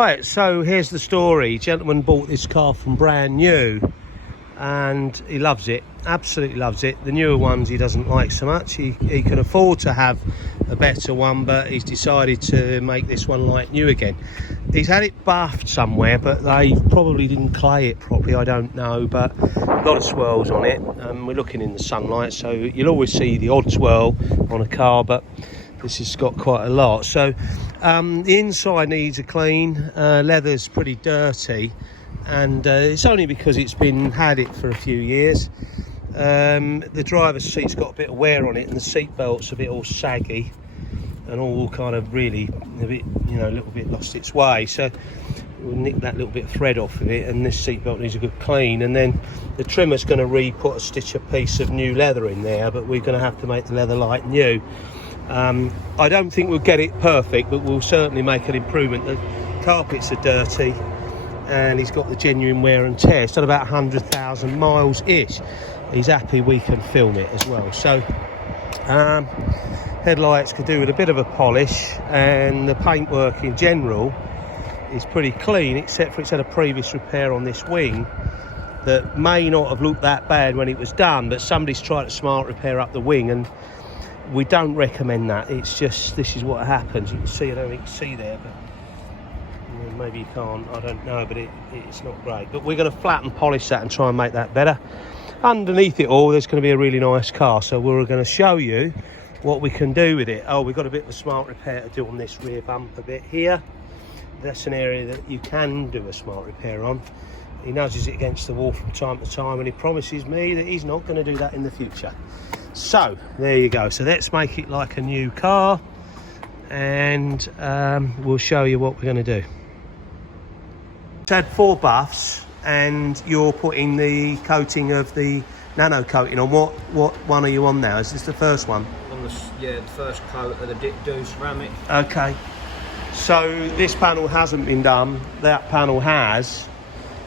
Right, so here's the story. Gentleman bought this car from brand new and he loves it, absolutely loves it. The newer ones he doesn't like so much. He can afford to have a better one, but he's decided to make this one like new again. He's had it buffed somewhere, but they probably didn't clay it properly, I don't know, but a lot of swirls on it. We're looking in the sunlight, so you'll always see the odd swirl on a car, but this has got quite a lot. So the inside needs a clean. Leather's pretty dirty, and it's only because it's had it for a few years. The driver's seat's got a bit of wear on it, and the seat belt's a bit all saggy and all kind of really a bit, a little bit lost its way. So we'll nick that little bit of thread off of it, and this seat belt needs a good clean. And then the trimmer's going to stitch a piece of new leather in there, but we're going to have to make the leather like new. I don't think we'll get it perfect, but we'll certainly make an improvement. The carpets are dirty and he's got the genuine wear and tear. It's done about 100,000 miles ish. He's happy we can film it as well. So headlights could do with a bit of a polish, and the paintwork in general is pretty clean, except for it's had a previous repair on this wing that may not have looked that bad when it was done, but somebody's tried to smart repair up the wing, and we don't recommend that. It's just, this is what happens. You can see, I don't think you can see there, but maybe you can't, I don't know, but it's not great. But we're going to flatten polish that and try and make that better. Underneath it all, there's going to be a really nice car, so we're going to show you what we can do with it. Oh, we've got a bit of a smart repair to do on this rear bumper bit here. That's an area that you can do a smart repair on. He nudges it against the wall from time to time, and he promises me that he's not going to do that in the future. So there you go. So let's make it like a new car, and we'll show you what we're going to do. It's had 4 buffs, and you're putting the coating of the nano coating on. What one are you on now? Is this the first one? On the first coat of the Do ceramic. Okay. So this panel hasn't been done. That panel has.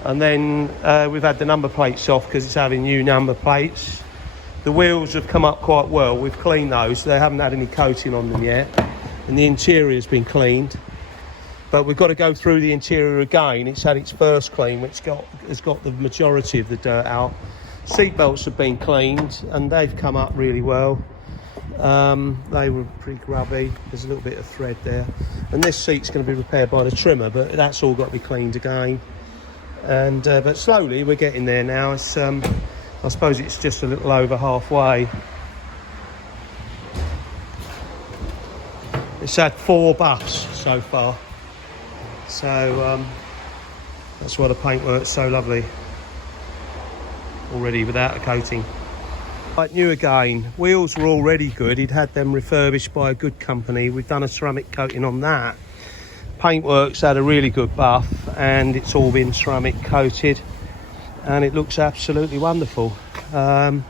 And then we've had the number plates off because it's having new number plates. The wheels have come up quite well. We've cleaned those. So they haven't had any coating on them yet. And the interior has been cleaned. But we've got to go through the interior again. It's had its first clean, which has got the majority of the dirt out. Seat belts have been cleaned, and they've come up really well. They were pretty grubby. There's a little bit of thread there. And this seat's going to be repaired by the trimmer, but that's all got to be cleaned again. And but slowly we're getting there now. It's I suppose it's just a little over halfway. It's had 4 buffs so far, so that's why the paintwork's so lovely already without a coating. Like new again. Wheels were already good. He'd had them refurbished by a good company. We've done a ceramic coating on that. Paintwork's had a really good buff, and it's all been ceramic coated, and it looks absolutely wonderful. Had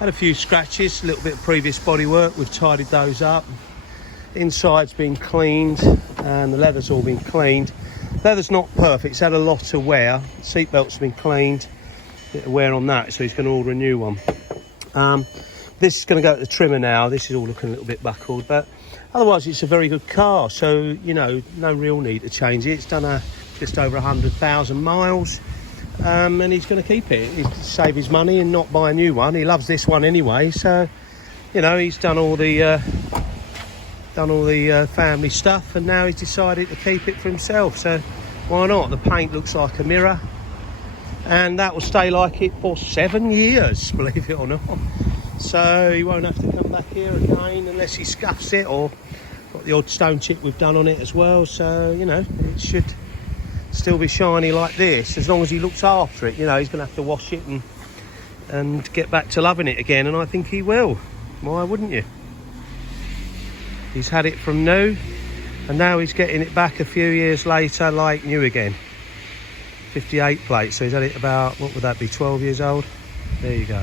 a few scratches, a little bit of previous bodywork. We've tidied those up. Inside's been cleaned, and the leather's all been cleaned. Leather's not perfect. It's had a lot of wear. Seatbelt's been cleaned. Bit of wear on that, so he's going to order a new one. This is going to go to the trimmer now. This is all looking a little bit buckled, but otherwise it's a very good car, so no real need to change it. It's done just over 100,000 miles, and he's going to keep it. He's to save his money and not buy a new one. He loves this one anyway, so he's done all the family stuff, and now he's decided to keep it for himself, so why not? The paint looks like a mirror, and that will stay like it for 7 years, believe it or not. So he won't have to come back here again unless he scuffs it, or got the odd stone chip we've done on it as well. So it should still be shiny like this as long as he looks after it. He's going to have to wash it and get back to loving it again, and I think he will. Why wouldn't you? He's had it from new, and now he's getting it back a few years later like new again. 58 plate, so he's had it about, what would that be, 12 years old? There you go.